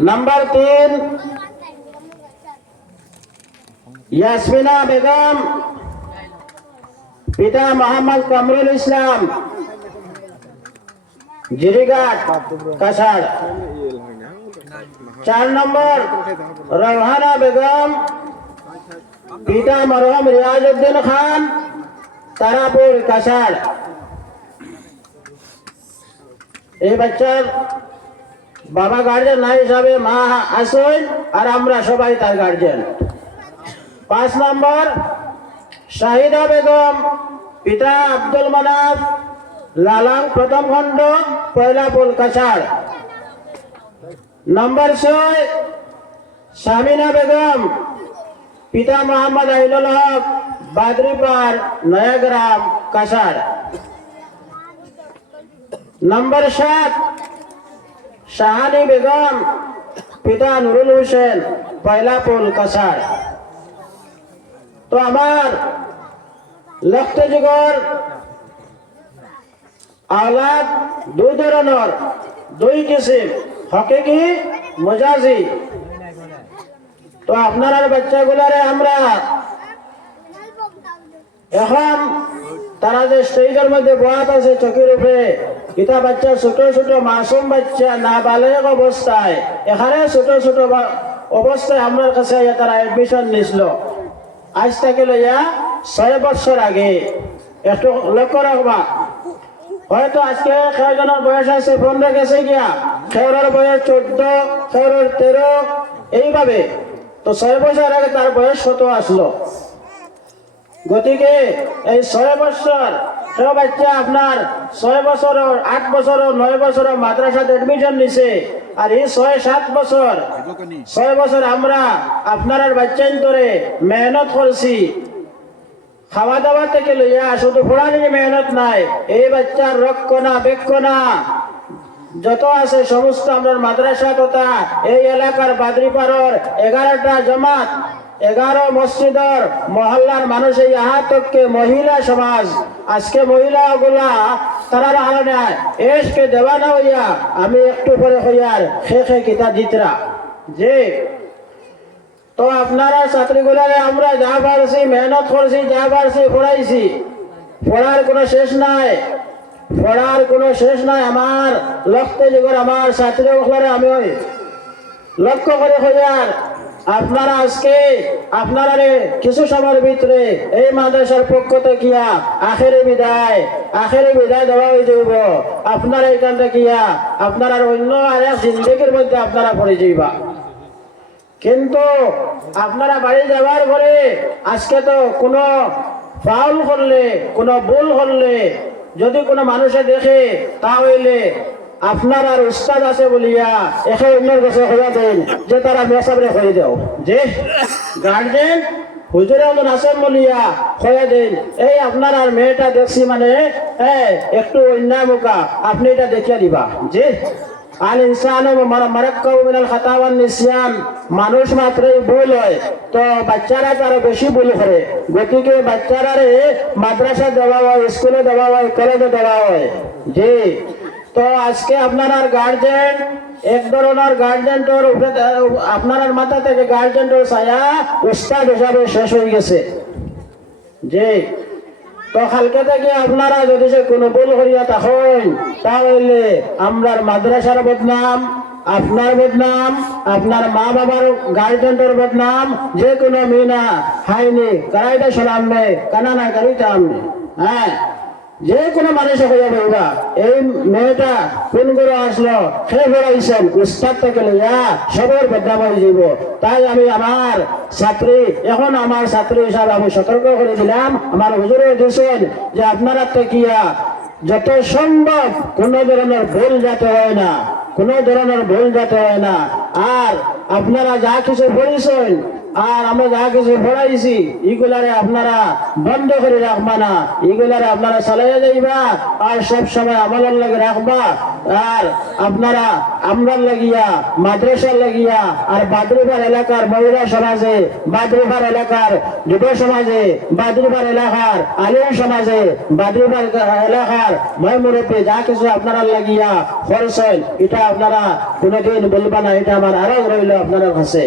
Number 3 यास्मिना बेगम, पिता मोहम्मद कमरुल इस्लाम, जिरीघाट कसाड़। 4 number रौहाना बेगम, पिता मरहूम रियाजुद्दीन खान, तारापुर कसाड़। এই বাচ্চার বাবা গার্জেন না হিসাবে মা আসেন আর আমরা সবাই তার গার্জেন। 5 নম্বর শাহিদা বেগম, পিতা আব্দুল মানাফ, লালাং প্রথম খণ্ড, পয়লাপুল কাছাড়। নম্বর 6 শামিনা বেগম, পিতা মোহাম্মদ আইনুল হক, বাদরিপার, নয়াগ্রাম, কাছাড়। नंबर 7 शाहानी बेगम, पिता नुरुल हुसैन, पयलापुल कसाड़। तो আমার লক্ষ্য যুগর আওলাদ দুই ধরনের, দুই কিসিম, হকিকি মজাজি। তো আপনার বাচ্চাগুলারে আমরা এখন তারা যে স্টেজের মধ্যে বয়াত আছে চকির উপরে, এটা বাচ্চা ছোট ছোট মাসুম বাচ্চা না বালেক অবস্থায়, এখানে ছোট ছোট অবস্থায় আমার কাছে তারা এডমিশন নিছিল। আজ থেকে লইয়া 6 বছর আগে। একটু লক্ষ্য রাখবা, হয়তো আজকে কেউজনের বয়স আছে 15 গেছে গিয়া, কেউর বয়স 14, কেউর 13, এইভাবে। তো 6 বছর আগে তার বয়স কত আসলো? গতিকে এই 6 বছর কেউ বাচ্চা আপনার 6 বছর, 8 বছর, 9 বছর মাদ্রাসাতে এডমিশন নিছে, আর এই 6-7 বছর, 6 বছর আমরা আপনার বাচ্চা ধরে মেহনত করছি। খাওয়া দাওয়া থেকে লইয়া শুধু পড়ানোর মেহনত নাই, এই বাচ্চার রক্ষণা বেক্ষণা যত আছে সমস্ত আমরা মাদ্রাসা তথা এই এলাকার বাদরিপাড়ার 11টা জমাত, 11 মসজিদর মহল্লার মানুষ, এই আহাতকে মহিলা সমাজ, আজকে মহিলাগুলা তারা হারানে এসকে দেওয়া না হইয়া আমি একটু পরে হইয়ার খেখে কিতা দিতরা যে। তো আপনারা ছাত্রীগুলারে আমরা যা পারছি মেহনত করছি, যা পারছি পড়াইছি, পড়ার কোনো শেষ নাই, পড়ার কোনো শেষ নাই। আমার লক্ষ্য যুগের আমার ছাত্রীগুলারে আমি লক্ষ্য করে হইয়ার আপনারা আজকে আপনারা কিছু সময়ের ভিতরে এই মাদ্রাসার পক্ষ থেকে আখেরি বিদায় দেওয়া হয়ে যাইব। আপনারা এখান থেকে আপনারা অন্য আরেক জিন্দগির মধ্যে আপনারা পড়ে যাইবা। কিন্তু আপনারা বাড়ি যাওয়ার পরে আজকে তো কোনো ফাউল করলে, কোনো ভুল করলে যদি কোনো মানুষে দেখে, তাহলে আপনার আর উস্তাদ আছে বলিয়া একে অন্যের কাছে হইয়া দেন যে তারা মেসাবরে হয়ে দাও, যে গার্জেন হুজুরে একজন আছেন বলিয়া হইয়া দেন এই আপনার আর মেয়েটা দেখছি মানে একটু অন্যায় মুখা, আপনি এটা দেখিয়া দিবা যে আল ইনসানু মারাক্কাবু মিনাল খাতা ওয়ান নিসয়ান, মানুষ মাত্রই ভুল হয়, তো বাচ্চারা তারা বেশি ভুল করে। গতিকে বাচ্চারারে মাদ্রাসা দেওয়া হয়, স্কুলে দেওয়া হয়, কলেজে দেওয়া হয় যে। তো আজকে আপনার গার্জেন এক ধরনের গার্জেন্টর আপনার মাথা থেকে গার্জেন্টর ছায়া উস্তাদ হিসাবে শেষ হয়ে গেছে যে। তো কালকে থেকে আপনারা যদি সে কোনো ভুল করিয়া থাকেন, তাহলে আমরার মাদ্রাসার বদনাম, আপনার বদনাম, আপনার মা বাবার গার্জেন্টর বদনাম, যে কোনো মিনা হাইনি কারাইটা শোনামে কানা না কারিটা আমনে, হ্যাঁ যে কোনো মানুষ হইয়া বলবা এই মেয়েটা কোন করে আসলো, সে বলাইছেন উস্তাদ থেকে লইয়া সবর বদনাম হয়ে যাব। তাই আমি আমার ছাত্রী, এখন আমার ছাত্রী হিসাবে আমি সতর্ক করে দিলাম, আমার হুজুরে দিয়েছেন যে আপনারা তেকিয়া যত সম্ভব কোনো ধরনের ভুল যাতে হয় না, কোনো ধরনের ভুল যাতে হয় না। আর আপনারা যা কিছু বলেছেন আর আমরা যা কিছু পড়াইছি এগুলারে আপনারা বন্ধ করে রাখবা না, এগুলারে আপনারা চালাইয়া যাইবা আর সব সময় আমলের লাগে রাখবা। আর আপনারা আমরার লাগিয়া মাদ্রাসার লাগিয়া আর বাদরুবার এলাকার মহিলা সমাজে, বাদরুবার এলাকার যুব সমাজে, বাদরুবার এলাকার আলিম সমাজে, বাদরুবার এলাকার ময় মুরব্বী যা কিছু আপনারা লাগিয়া খরচ হয় এটা আপনারা কোনোদিন বলবা না, এটা আমার আরো রইল আপনার কাছে।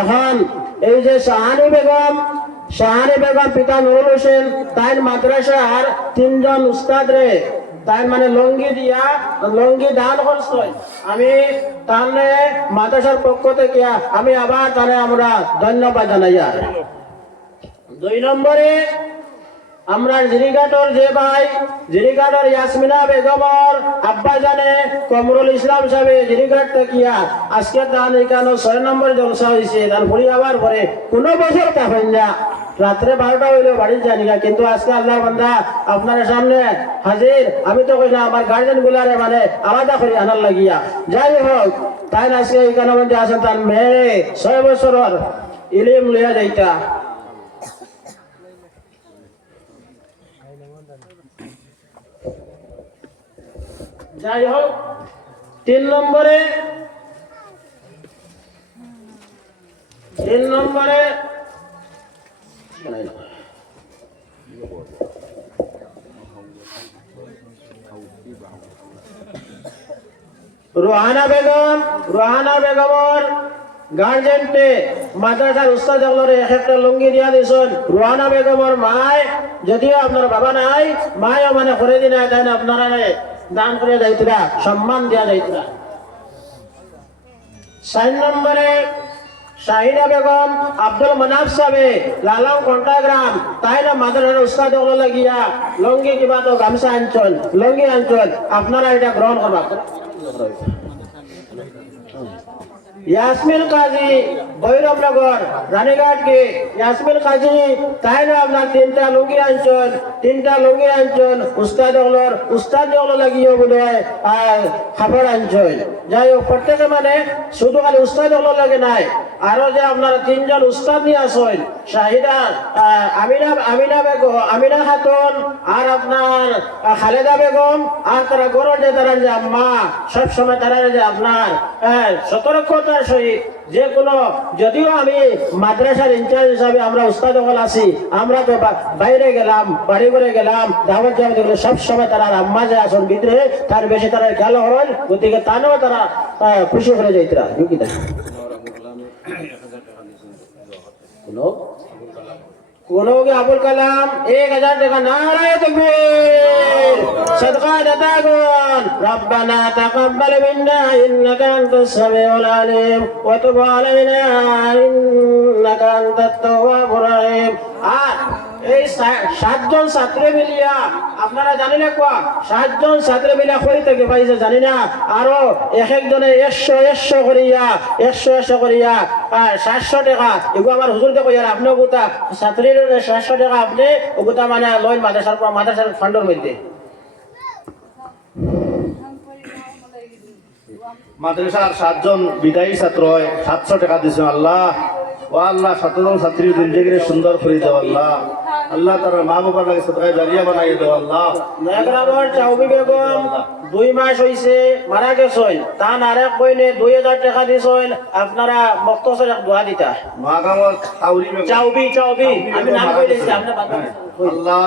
এখন এই যে শাহানি বেগম পিতা নুরুল হোসেন তাই মাদ্রাসার 3 জন উস্তাদ রে তাই মানে লঙ্গি দান করছে। আমি তাহলে মাদ্রাসার পক্ষ থেকে আমি আবার তাহলে আমরা ধন্যবাদ জানাই। আর 2 নম্বরে আমরা জিরিঘাটর যে ভাই জিরিঘাটর ইয়াসমিনা বেগমর আব্বা জানে কমরুল ইসলাম সাহেব জিরিঘাট থাকিয়া আজকে তার এখানে 6 নম্বর জলসা হয়েছে। তার পরে আবার পরে কোনো বছর তখন না রাত্রে 12টা হইলে বাড়ি জানি না, কিন্তু আজকে আল্লাহ বান্দা আপনার সামনে হাজির। আমি তো কইলাম আমার গার্জেন গুলারে মানে আলাদা করে আনার লাগিয়া যাই হোক তাই আজকে এখানে মধ্যে আসেন তার মেয়ে 6 বছরের ইলিম লইয়া যাইতা। যাই হোক 3 নম্বরে রোহানা বেগমর গার্জেন্টে মাদ্রাসার উস্তাদ হলরে একটা লুঙ্গি দিয়া দিয়েছেন। রোহানা বেগমর মায় যদিও আপনার বাবা নাই, মায়ও মানে করে দিন তাই আপনারা দান করে যাইতরা, সম্মান দেওয়া যাইতরা। 4 নম্বরে শাহিনা বেগম আব্দুল মনাফ সাহেব লালাম কন্টাগ্রাম তাই না মাদ্রাসার উস্তাদ হলো লাগিয়া লঙ্গি কিবা তো গামছা আঞ্চল লঙ্গি আঞ্চল আপনারা এটা গ্রহণ করবা। ইয়াসমিন কাজী ভৈরবনগর রানীঘাট কে ইয়াসমিন কাজী তাই না আপনার 3টা লুঙ্গি আনছেন উস্তাদ হলো লাগিয়ে বলে খাবার আনছেন। যাই হোক প্রত্যেকে মানে শুধু খালি উস্তাদ হলো লাগে নাই, আরো যে আপনারা 3 জন উস্তাদ নিয়ে আসেন শাহিদা আমিনা খাতুন আর আপনার খালেদা বেগম আর তারা গরর যে তারা যে আম্মা সবসময় তারা যে আপনার সতর্কতার সহিত যে কোনো যদিও আমি মাদ্রাসার ইনচার্জ হিসাবে আমরা উস্তাদ হল আছি, আমরা তো বাইরে গেলাম বাড়ি করে গেলাম দাওয়াত জামাত গেলে সবসময় তারা আম্মা যে আসন ভিতরে তার বেশি তারা খেয়াল হল, গতিকে তানেও তারা খুশি করে যাইতরা। কোনো আবুল কালাম 1000 টাকা নারায়ে তাকবীর সদকা দাতা গুন রব্বানা তাকাব্বাল মিন্না ইন্নাকা আনতাস সামিউল আলিম ওয়া তুব আলাইনা ইন্নাকা আনতাত তাওয়াবুর রহিম। আর এই 7 জন ছাত্র মিলিয়া আপনারা জানেন কোয়া 7 জন ছাত্র মিলিয়া করি থেকে পাইছে জানি না, আরো এক একজনে 100 করিয়া 700 টাকা এগুলো আমার হুজুর দেখো ইয়ার আপনি ওগুতা ছাত্রীর 700 টাকা আপনি ওগুতা মানে লইন মাদ্রাসার ফান্ডের মধ্যে। মাদ্রাসার 7 জন বিদায়ী ছাত্র 700 টাকা দিছে। আল্লাহ ও আল্লাহ 7 জন ছাত্রীর জিন্দেগিরে সুন্দর করে দাও আল্লাহ। আল্লাহ তার মা বাবার লাগে সদকায়ে জারিয়া বানাইয়ে দাও আল্লাহ। মেঘরাবর চাউবি বেগম 2 মাস হইছে মারা গেছেন, তান আরেক কইনে 2000 টাকা দিছেন। আপনারা মক্তসর এক দোয়া দিতা। মাগামর চাউবি আমি নাম কই দিছি আপনি বাদ আল্লাহ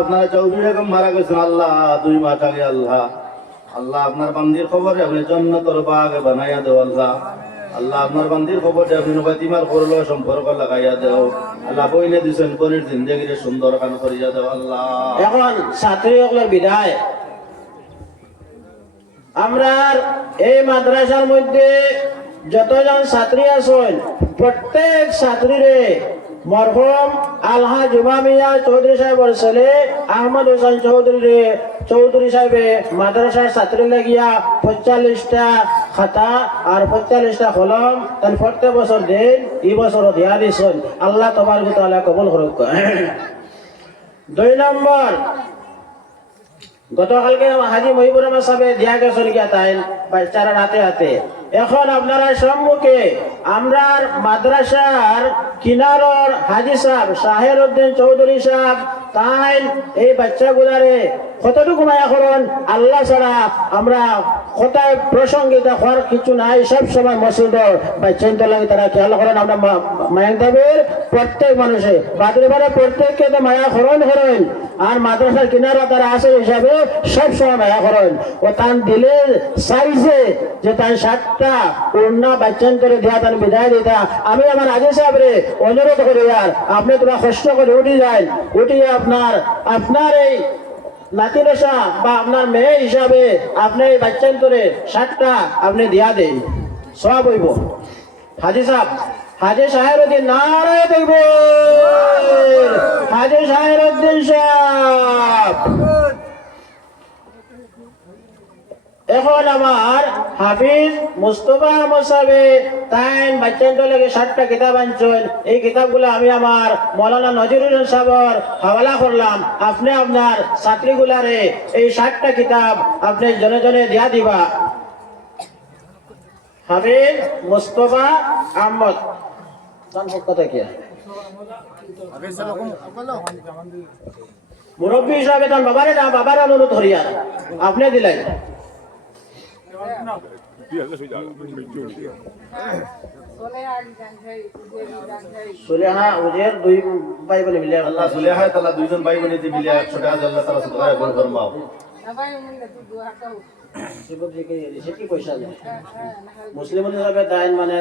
আপনার চাউবি বেগম মারা গেছেন আল্লাহ 2 মাস আগে। আল্লাহ আপনার বান্দির খবরে আপনি জান্নাতের বাগ বানাইয়া দাও আল্লাহ। আল্লাহ আপনার বান্দির খবরে আপনি নবাতিমার করলো সম্পর্ক লাগাইয়া দাও আল্লাহ। বইনে দিছেন পরের জিন্দেগিরে সুন্দর কান করিয়া দাও আল্লাহ। এখন ছাত্রী সকলের বিদায়, আমরা এই মাদ্রাসার মধ্যে যতজন ছাত্রী আছেন প্রত্যেক ছাত্রীরে মরহুম আলহা জুমা মিয়া চৌধুরী সাহেবের ছেলে আহমদ হোসেন চৌধুরী সাহেবে মাদ্রাসার ছাত্রী লাগিয়া 45টা খাতা আর 45টা কলম তার প্রত্যেক বছর দিন এই বছর দিয়া দিছেন। আল্লাহ তাবারক ওয়া তাআলা কবুল করুক। 2 নম্বর গতকালকে হাজি মহিবুর রহমান সাহেব দিয়া গেছেন গিয়া তাই বাচ্চারা হাতে এখন আপনারা সম্মুখে আমরা মাদ্রাসার কিনারর হাজি সাহেব শাহের উদ্দিন চৌধুরী সাহেব তাই এই বাচ্চাগুলারে কতটুকু মায়া করুন আল্লাহ ছাড়া আমরা কোথায় প্রসঙ্গিত হওয়ার কিছু নাই, সব সময় মসজিদ বাচ্চা লাগে তারা খেয়াল করেন। আমরা মায়াং দেবের প্রত্যেক মানুষে বাদরিবারে প্রত্যেককে তো মায়া করেন আর মাদ্রাসার কিনারা তারা আছে হিসাবে সব সময় মায়া করেন। ও তান দিলে চাইছে যে তার 7টা পূর্ণা বাচ্চান করে দেয়া তার বিদায় দিতা। আমি আমার আগে সাহেবরে অনুরোধ করি আর আপনি তোরা কষ্ট করে উঠে যান, উঠিয়ে আপনার এই নাতিনেশা বা আপনার মেয়ে হিসাবে আপনি এই বাচ্চান করে 7টা আপনি দিয়া দেন, সব হইব। হাজি সাহেব হাজি শাহেরুদ্দিন নারায় দেখবে, হাজি শাহেরুদ্দিন সাহেব। এখন আমার হাফিজ মুস্তফা মোসাবে তাই বাচ্চাদের লাগে 7টা কিতাব আনছেন। এই কিতাবগুলো আমি আমার মৌলানা নজিরুল সাহেবের হাওয়ালা করলাম। আপনি আপনার ছাত্রীগুলারে এই 7টা কিতাব আপনি জনে জনে দিয়া দিবা। হাফিজ মুস্তফা আহমদ কথা কি মুরব্বী হিসাবে তার বাবার অনুরোধ করিয়া আপনি দিলেন। সুলেহা উজের 2 ভাই বোন মিলে আল্লাহ সুলেহা তাআলা 2জন ভাই বোনেতে মিলে 100 টাকা আল্লাহ তাআলা সদকায় কবুল ফরমাও। মুসলিম হিসাবে তাই মানে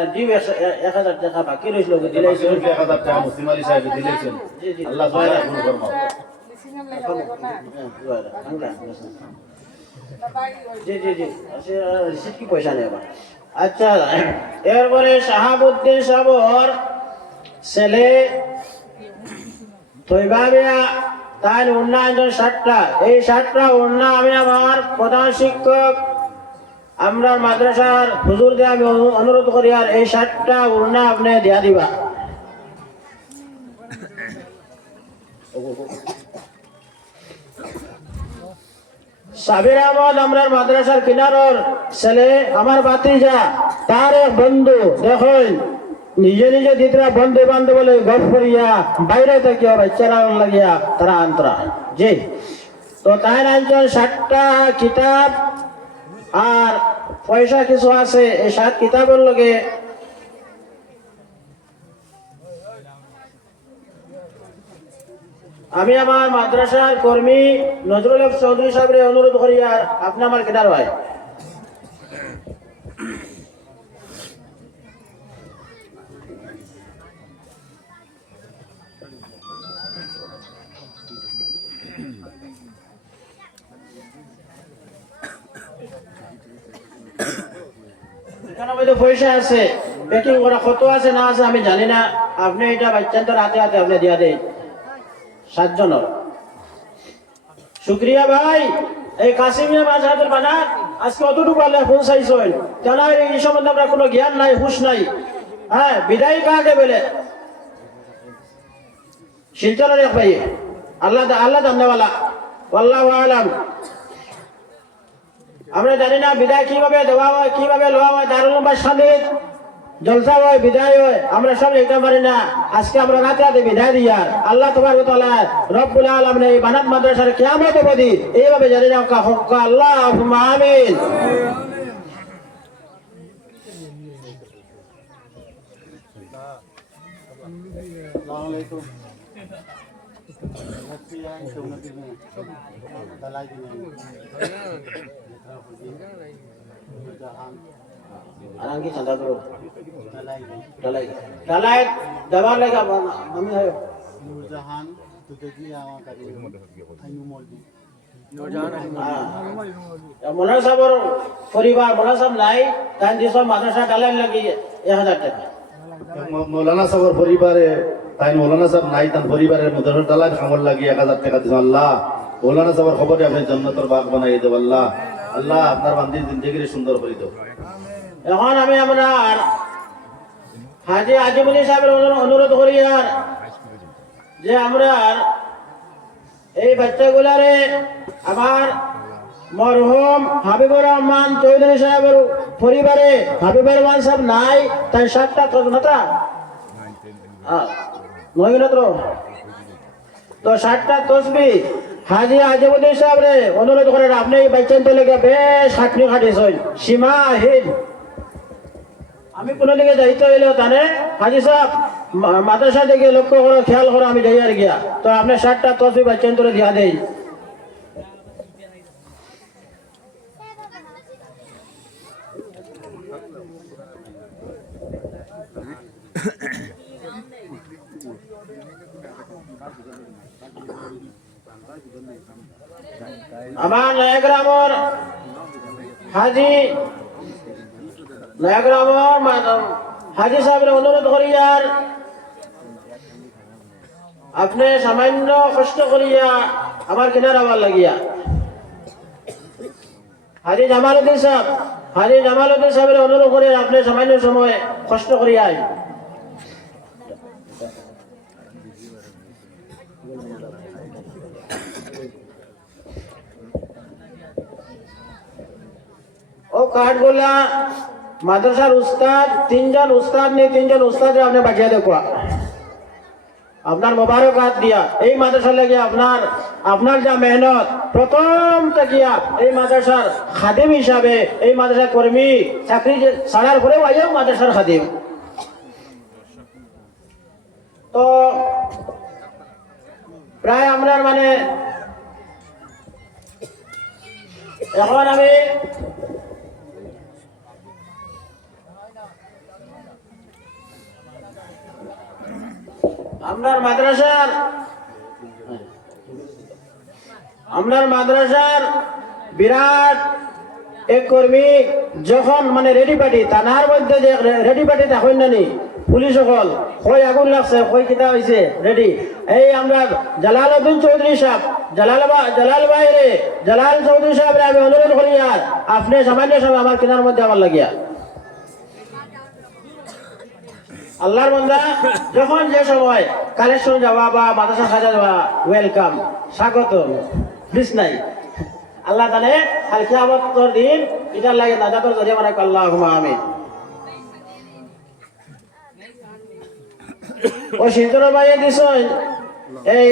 1000 টাকা বাকি রইছিল দিলাইছে 1000 টাকা মুসলিম আলী সাহেব দিলেছেন, আল্লাহ সদকায় কবুল ফরমাও। জি জি জি রিসিট কি পয়সা নেই আবার। আচ্ছা এরপরে শাহাবুদ্দিন সাবর ছেলে তৈবা মিয়া তাই উন্না আনছেন 7টা। এই 7টা উন্না আমি আমার প্রধান শিক্ষক আমরা মাদ্রাসার হুজুরদের আমি অনুরোধ করি আর এই 7টা উন্না আপনি দিয়া দিবা। সাবির আহমদ আমরা মাদ্রাসার কিনারর ছেলে আমার ভাতিজা তার এক বন্ধু দেখুন নিজে নিজে দিতরা বন্ধু বান্ধব বলে গল্প করিয়া বাইরে থেকে বাচ্চারা লাগিয়া তারা আন্তরা জি তো তাই আনছেন 7টা কিতাব আর পয়সা কিছু আছে। এই 7 কিতাবের লগে আমি আমার মাদ্রাসার কর্মী নজরুল হক চৌধুরী সাহেবের অনুরোধ করি আর আপনি আমার কেনার ভাই এখানে মধ্যে পয়সা আছে, প্যাকিং করা কত আছে না আছে আমি জানি না। আপনি এটা বাচ্চাদের হাতে হাতে আপনি দিয়া দেন 7 জনের। শুক্রিয়া ভাই এই কাসিমিয়া মাঝহাবের বানাত আজকে অতটুকু আল্লাহ পৌঁছাইছেন। কেন এই সম্বন্ধে আমরা কোনো জ্ঞান নাই হুঁশ নাই। হ্যাঁ বিদায় কাকে বলে শিলচরের এক ভাই আল্লাহ আল্লাহ জানেওয়ালা আল্লাহু আলাম। আমরা জানি না বিদায় কিভাবে দেওয়া হয় কিভাবে লওয়া হয়। দারুল উলুম শামিল জলসা হয় বিদায় হয় আমরা সব দেখতে পারি না। আজকে আমরা রাতে রাতে বিদায় দিই আর আল্লাহ তাবারক ওয়া তাআলা রব্বুল আলামিন এই বানাত মাদ্রাসার কিয়ামত অবধি এইভাবে জানি না কা আল্লাহুম্মা আমিন। আসসালামু আলাইকুম आराम की चंदा करो डलाई डलाई दबा लेगा मम्मी है नूरजहान तो देखिए आवा करी आइनु मौलवी नूरजहान मौलाना साहब और परिवार मौलाना साहब নাই তাই দিছো মাদ্রাসা ডালাই লাগি 1000 টাকা মৌলানা সাহেবের পরিবারে তাই মৌলানা সাহেব নাই তার পরিবারের মধ্যে ডালাই খামর লাগি 1000 টাকা দিছো। আল্লাহ মৌলানা সাহেবের খবরে আপনি জান্নাতের বাগ বানাই দেব। আল্লাহ আল্লাহ আপনার বান্দির জিন্দেগি সুন্দর করে দাও। এখন আমি আমরা হাজি আজিমুল সাহেবের অনুরোধ করি আর যে আমরা এই বাচ্চাগুলারে আমার মরহুম হাবিবুর রহমান চৌধুরী সাহেবের পরিবারে হাবিবুর রহমান সাহেব নাই, তাই 7টা তসবিটা নয়নত্র তো 7টা তসবি হাজি আজিমুদ্দিন সাহেব রে অনুরোধ করেন, আপনি এই বাচ্চান লেগে বেশ খাটনি খাটিয়েছেন সীমাহীন। আমি কোনো দিকে যাইতে হইলো তানে হাজি সাহেব মাদ্রাসা দিকে লক্ষ্য করো, খেয়াল করো, আমি যাই আর গিয়া তো আপনি 7টা তসবি বাচ্চান দিয়া দেই। আমার নয়াগ্রামের হাজি সাহেবের অনুরোধ করিয়ার আপনি সামান্য কষ্ট করিয়া আমার কিনার আবার লাগিয়া হাজি জামালউদ্দিন সাহেবের অনুরোধ করে আপনি সামান্য সময় কষ্ট করিয়া ও কাঠগোলা মাদ্রাসার উস্তাদ 3জন উস্তাদ নিয়ে 3জন উস্তাদ আপনি বাঁচিয়ে দেখুয়া আপনার মোবারক হাত দিয়া এই মাদ্রাসা লেগে আপনার যা মেহনত প্রথম থাকিয়া এই মাদ্রাসার খাদিম হিসাবে এই মাদ্রাসার কর্মী চাকরি ছাড়ার পরেও আইও মাদ্রাসার খাদিম। তো প্রায় আমরা মানে এখন আমি আপনার মাদ্রাসার বিরাট এক কর্মী যখন মানে রেডি পার্টি থানার মধ্যে যে রেডি পার্টি দেখেন না নি পুলিশ সকল কই আগুন লাগছে কই কিতা হয়েছে রেডি এই আমরা জালালউদ্দিন চৌধুরী সাহেব জালাল চৌধুরী সাহেব আমি অনুরোধ করি আর আপনি সামান্য সময় আমার কিনার মধ্যে আমার লাগিয়া আল্লাহর বান্দা যখন যে সময় কালেকশন যাওয়া বা মাদ্রাসা সাজা যাওয়া ওয়েলকাম স্বাগত প্লিজ নাই আল্লাহ জানে কাল কিয়ামতের দিন এটার লাগে নাজাতের জরিয়া মানে আল্লাহুম্মা আমিন। ও সিন্দুর বাইয়ে দিছেন এই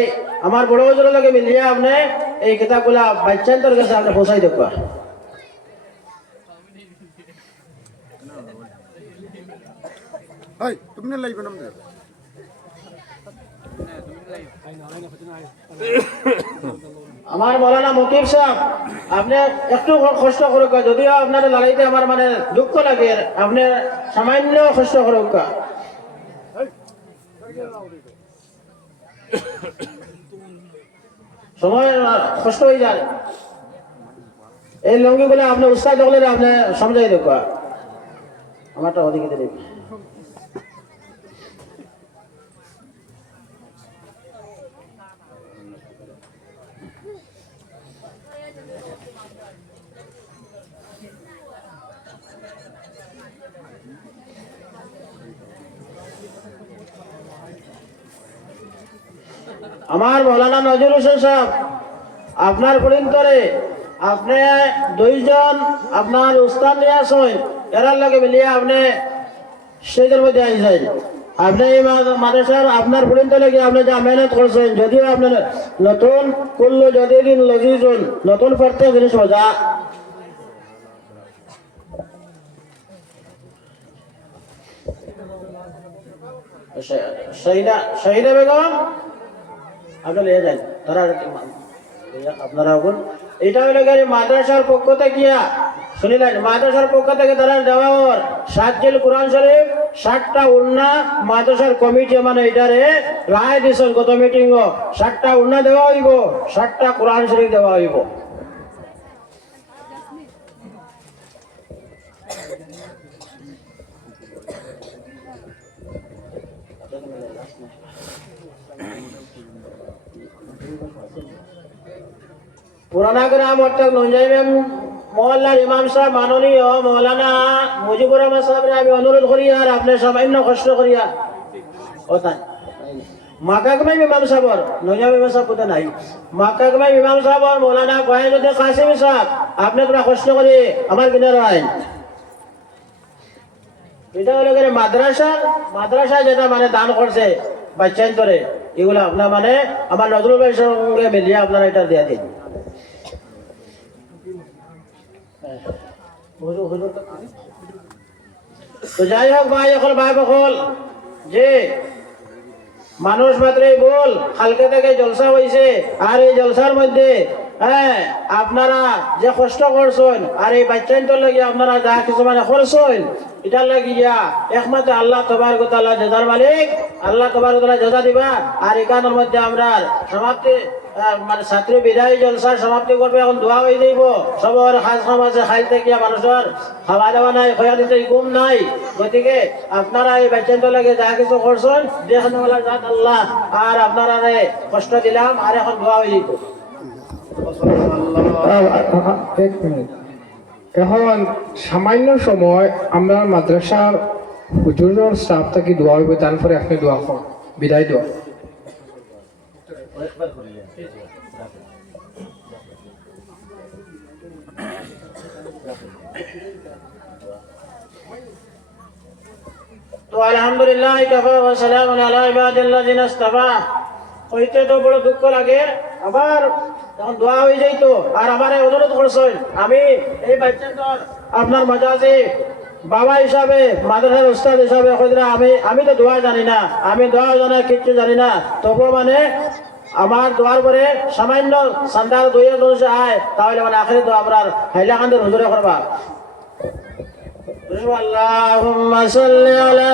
আমার বড় বড় লাগে মিলিয়ে আপনি এই কিতাবগুলা বাচ্চাদের কাছে আপনি পৌঁছাই দেখবা। আমার মৌলানা মুকিব সাহেব আপনি একটু কষ্ট করুক, যদিও আপনার লড়াইতে আমার মানে দুঃখ লাগে, আপনি সামান্য কষ্ট করুক, সময় কষ্ট হয়ে যায়। এই লঙ্গিগুলো আপনি উৎসাহ হলে আপনি সমঝাই দেখ আমারটা ওদিকে দেখ। আমার মৌলানা নজরুল হোসেন সাহেব আপনার পরিন্তরে আপনি 2 জন আপনার উস্তাদ নিয়ে আসেন, এরার লাগে মিলিয়ে আপনি স্টেজের মধ্যে আই যায়। আপনি এই মাদ্রাসার আপনার পরিন্তরে গিয়ে আপনি যা মেহনত করছেন, যদিও আপনার নতুন করলো যদিন লজিজন নতুন প্রত্যেক জিনিস মজা শহীদা বেগম আপনি লিয়ে যান তারা আপনারা এটা হলো গাড়ি মাদ্রাসার পক্ষ থেকে শুনিলেন, মাদ্রাসার পক্ষ থেকে তারা দেওয়া 7 জিল কোরআন শরীফ 60টা উন্না মাদ্রাসার কমিটি মানে এটারে রায় দিয়েছেন গত মিটিং 60টা উন্না দেওয়া হইব, 60টা কোরআন শরীফ দেওয়া হইব। পুরানা গ্রাম অর্থাৎ নঞ্জাইম মহল্লার ইমাম সাহেব মাননীয় মৌলানা মুজিবুর রহমান সাহেবের আমি অনুরোধ করি আর আপনি সামান্য কষ্ট করিয়া মাকাগমাই ইমাম সাহর নইয়াম ইমাম সাহেব কোথায় নাই মাকাগমাই ইমাম সাহর মৌলানা ওয়াহিদুদ্দিন কাসিমি সাহেব আপনি তোরা কষ্ট করে আমার কিনার আইন এটা হলো করে মাদ্রাসা যেটা মানে দান করছে বাচ্চাইন ধরে এগুলো আপনার মানে আমার নজরুল ভাইয়ের সঙ্গে মিলিয়ে আপনারা এটা দিয়ে দিন তো যাই হোক ভাই এখন ভাই বকল যে মানুষ মাত্রই বল কালকে থেকে জলসা হয়েছে আর এই জলসার মধ্যে হ্যাঁ আপনারা যে কষ্ট করছেন আর এই বাচ্চাইনটার লাগিয়ে আপনারা যা কিছু মানে করছেন এটার লাগিয়া একমাত্র আল্লাহ তবারক তাআলা জাযার মালিক আল্লাহ তবারক তাআলা জাযা দিবা আর এখানের মধ্যে আমরা সমাপ্তি মানে ছাত্রী বিদায় জলসার সমাপ্তি করবে এখন দোয়া হয়ে যাইব সবার খাস খামাছে খাইতে গিয়া মানুষের খাওয়া দাওয়া নাই খোয়া দিতে ঘুম নাই গতিকে আপনারা এই বাচ্চাদের লাগে যা কিছু করছেন দেখেন জাত আল্লাহ আর আপনারা কষ্ট দিলাম আর এখন দোয়া হয়ে যেত এক মিনিট এখন সামান্য সময় আমরা মাদ্রাসার হুজুরের স্টাফ থেকে দোয়া হইব তারপরে আপনি দোয়া কর বিদায় দোয়া তো আলহামদুলিল্লাহ কাফা ওয়া সালামুন আলা ইবাদিল্লাযিনা ইসতাফা হইতে তো বড় দুঃখ লাগে আবার যখন দোয়া হয়ে যাইতো আর আমার অনুরোধ করছেন আমি এই বাচ্চাটার আপনার মাঝে বাবা হিসাবে মাদ্রাসার উস্তাদ হিসাবে আমি তো দোয়া জানি না আমি দোয়া জানা কিচ্ছু জানি না তবুও মানে আমার দোয়ার পরে সামান্য সান্দার দইয়ের দোষ আয় তাহলে মানে আখেরি দোয়া আপনার হাইলাকান্দের হুজুরে করবা আল্লাহুম্মা সাল্লি আলা